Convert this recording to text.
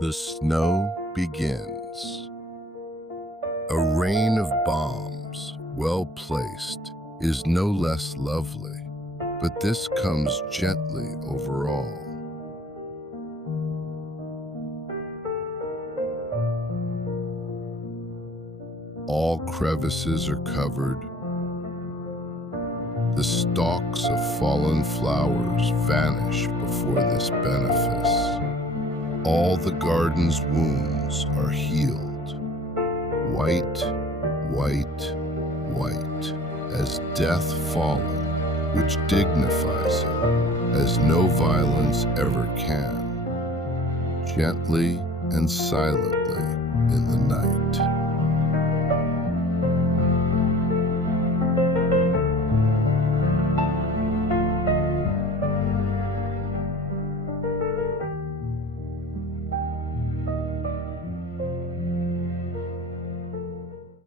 The snow begins. A rain of bombs, well placed, is no less lovely, but this comes gently over all. All crevices are covered. The stalks of fallen flowers vanish before this benefice. All the garden's wounds are healed. White, white, white, as death fallen, which dignifies it, as no violence ever can, gently and silently in the night.